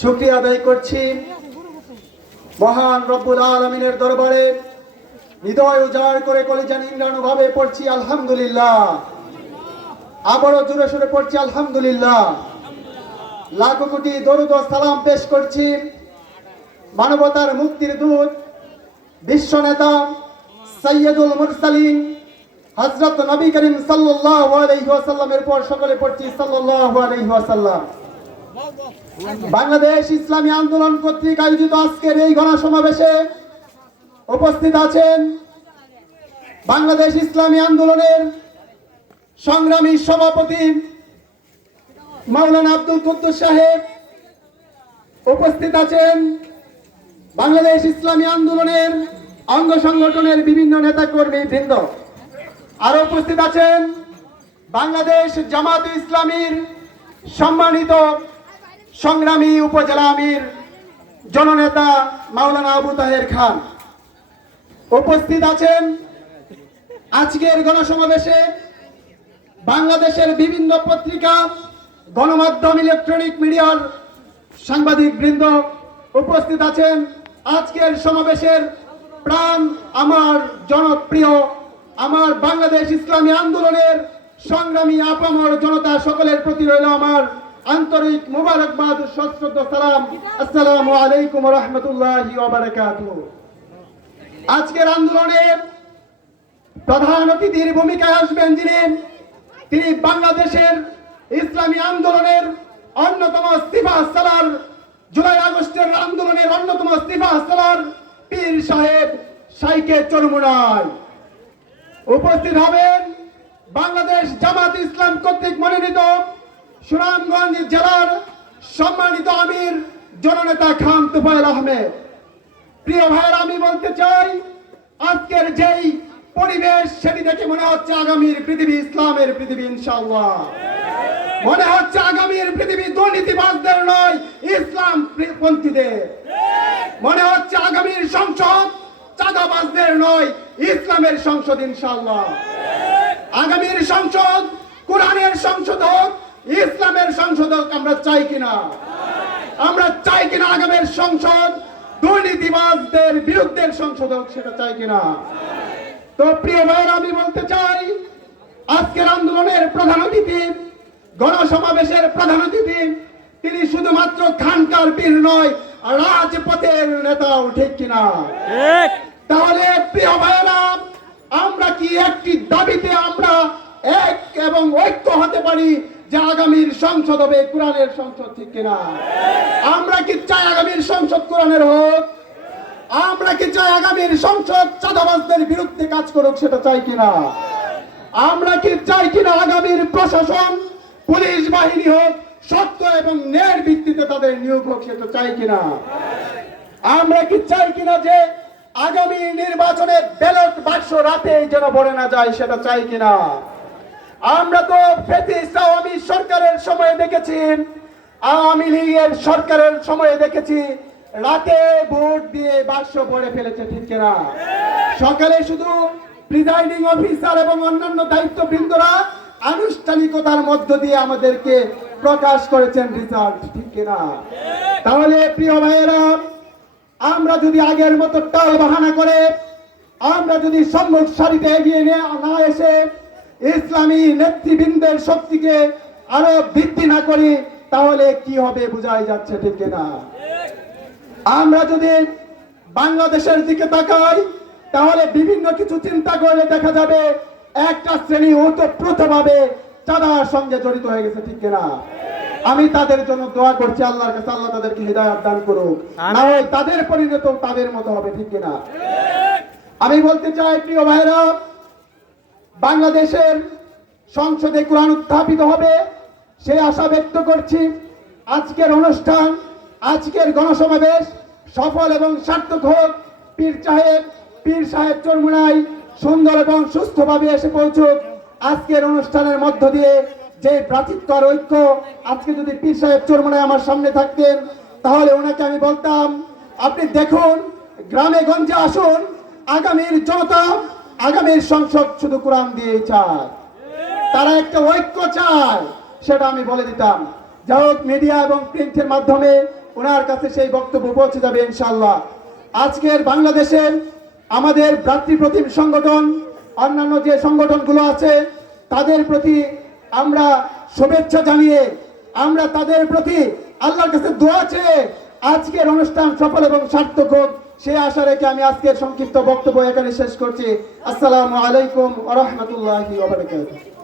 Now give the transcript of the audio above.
শুক্রিয়া আদায় করছি। মহান রব্বুল আলমিনের দরবারে হৃদয় উজাড় করে কলিজা নিংড়ানো ভাবে পড়ছি, আলহামদুলিল্লাহ। আবারও জোরে সুরে পড়ছি, আলহামদুলিল্লাহ। লাখো কোটি দরুদ সালাম পেশ করছি। মানবতার মুক্তির দূত, বিশ্ব নেতা সৈয়দুল মুরসালিন, হযরত নবী করিম সাল্লাল্লাহু আলাইহি ওয়াসাল্লামের পর সকলে পড়ছি, সাল্লাল্লাহু আলাইহি ওয়াসাল্লাম। বাংলাদেশ ইসলামী আন্দোলন কর্তৃক আয়োজিত আজকের এই গণসমাবেশে উপস্থিত আছেন বাংলাদেশ ইসলামী আন্দোলনের সংগ্রামী সভাপতি মাওলানা আব্দুল কুদ্দুস সাহেব। উপস্থিত আছেন বাংলাদেশ ইসলামী আন্দোলনের অঙ্গ সংগঠনের বিভিন্ন নেতা কর্মী বৃন্দ। আরও উপস্থিত আছেন বাংলাদেশ জামাত ইসলামীর সম্মানিত সংগ্রামী উপজেলা আমির জননেতা মাওলানা আবু তাহের খান। উপস্থিত আছেন আজকের গণসমাবেশে বাংলাদেশের বিভিন্ন পত্রিকা, গণমাধ্যম, ইলেকট্রনিক মিডিয়ার সাংবাদিক বৃন্দ উপস্থিত আছেন। আজকের সমাবেশের প্রাণ আমার জনপ্রিয়, আমার বাংলাদেশ ইসলামী আন্দোলনের সংগ্রামী, আপামর জনতা সকলের প্রতি রইল আমার আন্তরিক মুবারকবাদ সশ্রদ্ধ সালাম। আসসালামু আলাইকুম রহমতুল্লাহি আজকের আন্দোলনে প্রধান অতিথির ভূমিকায় আসবেন যিনি, তিনি বাংলাদেশের ইসলামী আন্দোলনের অন্যতম সিফা সালার, জুলাই আগস্টের আন্দোলনের অন্যতম সিফা সালার পীর সাহেব সাইকে চরমুনায়। উপস্থিত হবেন বাংলাদেশ জামাত ইসলাম কর্তৃক মনোনীত সুনামগঞ্জ জেলার সম্মানিত আমির জননেতা খান তুফাইল আহমেদ। প্রিয় ভাইয়ের, আমি বলতে চাই, আজকের যেই পরিবেশ, সেটি দেখে মনে হচ্ছে আগামীর পৃথিবী ইসলামের পৃথিবী, ইনশাআল্লাহ। মনে হচ্ছে আগামীর পৃথিবী দুর্নীতিবাজদের নয়, ইসলাম পন্থীদের। মনে হচ্ছে আগামীর সংসদ চাঁদাবাজদের নয়, ইসলামের সংসদ, ইনশাআল্লাহ। আগামীর সংসদ, কোরআনের হোক ইসলামের সংশোধক আমরা চাই কিনা? আমরা চাই কিনা আগামের সংসদ? দুর্নীতিবাজদের বিরুদ্ধে সংশোধক সেটা চাই কিনা? তো প্রিয় ভাইয়ের আমি বলতে চাই আজকের আন্দোলনের প্রধান অতিথি গণসমাবেশের প্রধান অতিথি তিনি শুধুমাত্র খানকার পীর নয় রাজপথের নেতাও ঠিক কিনা? তাহলে প্রিয় ভাইয়েরা আমরা কি একটি দাবিতে আমরা এক এবং ঐক্য হতে পারি? যে আগামীর সংসদ হবে কোরআনের সংসদ, ঠিক কিনা? আমরা কি চাই আগামীর সংসদ কোরআনের হোক? আমরা কি চাই আগামীর সংসদ চাঁদাবাজদের বিরুদ্ধে কাজ করুক, সেটা চাই কিনা? আমরা কি চাই কিনা আগামীর প্রশাসন, পুলিশ বাহিনী হোক সত্য এবং ন্যায়ের ভিত্তিতে তাদের নিয়োগ হোক, সেটা চাই কিনা? আমরা কি চাই কিনা যে আগামী নির্বাচনে ব্যালট বাক্স রাতে যেন ভরে না যায়, সেটা চাই কিনা? আমরা তো আওয়ামী সরকারের সময়ে দেখেছি, আওয়ামী লীগের সরকারের সময়ে দেখেছি, রাতে ভোট দিয়ে বাক্স ভরে ফেলেছে, ঠিক কিনা? সকালে শুধু প্রিজাইডিং অফিসার এবং অন্যান্য দায়িত্ববৃন্দরা আনুষ্ঠানিকতার মধ্য দিয়ে আমাদেরকে প্রকাশ করেছেন রেজাল্ট, ঠিক কিনা? তাহলে প্রিয় ভাইয়েরা, আমরা যদি আগের মতো টাল বাহানা করে, আমরা যদি সম্মুখ সারিতে এগিয়ে না এসে ইসলামী নেতৃবৃন্দের শক্তিকে আরও বৃদ্ধি না করি তাহলে কি হবে বোঝাই যাচ্ছে ঠিক না আমরা যদি বাংলাদেশের দিকে তাকাই তাহলে বিভিন্ন কিছু চিন্তা করলে দেখা যাবে একটা শ্রেণি ওতপ্রোতভাবে চাঁদার সঙ্গে জড়িত হয়ে গেছে ঠিক কিনা? আমি তাদের জন্য দোয়া করছি আল্লাহর কাছে আল্লাহ তাদেরকে হৃদায়ত দান করুক। না হয় তাদের পরিণত তাদের মতো হবে ঠিক কিনা? আমি বলতে চাই প্রিয় ভাইরা বাংলাদেশের সংসদে কোরআন উত্থাপিত হবে, সে আশা ব্যক্ত করছি আজকের অনুষ্ঠান, আজকের গণসমাবেশ সফল এবং সার্থক হোক। পীর সাহেব পীর সাহেব চরমুনাই সুন্দর এবং সুস্থভাবে এসে পৌঁছুক। আজকের অনুষ্ঠানের মধ্য দিয়ে যে ভ্রাতৃত্ব আর ঐক্য, আজকে যদি পীর সাহেব চরমুনাই আমার সামনে থাকতেন, তাহলে ওনাকে আমি বলতাম, আপনি দেখুন, গ্রামে গঞ্জে আসুন, আগামীর জনতা আগামীর সংসদ শুধু কোরআন দিয়ে চায়। তারা একটা ঐক্য চায়, সেটা আমি বলে দিতাম। যাই হোক, মিডিয়া এবং প্রিন্টের মাধ্যমে ওনার কাছে সেই বক্তব্য পৌঁছে যাবে ইনশাল্লাহ আজকের বাংলাদেশে আমাদের ভ্রাতৃপ্রতিম সংগঠন, অন্যান্য যে সংগঠনগুলো আছে, তাদের প্রতি আমরা শুভেচ্ছা জানিয়ে, আমরা তাদের প্রতি আল্লাহর কাছে দোয়া চেয়ে আজকের অনুষ্ঠান সফল এবং সার্থক হোক। সে আশা রেখে আমি আজকের সংক্ষিপ্ত বক্তব্য এখানে শেষ করছি। আসসালামু আলাইকুম বারাকাতুহু।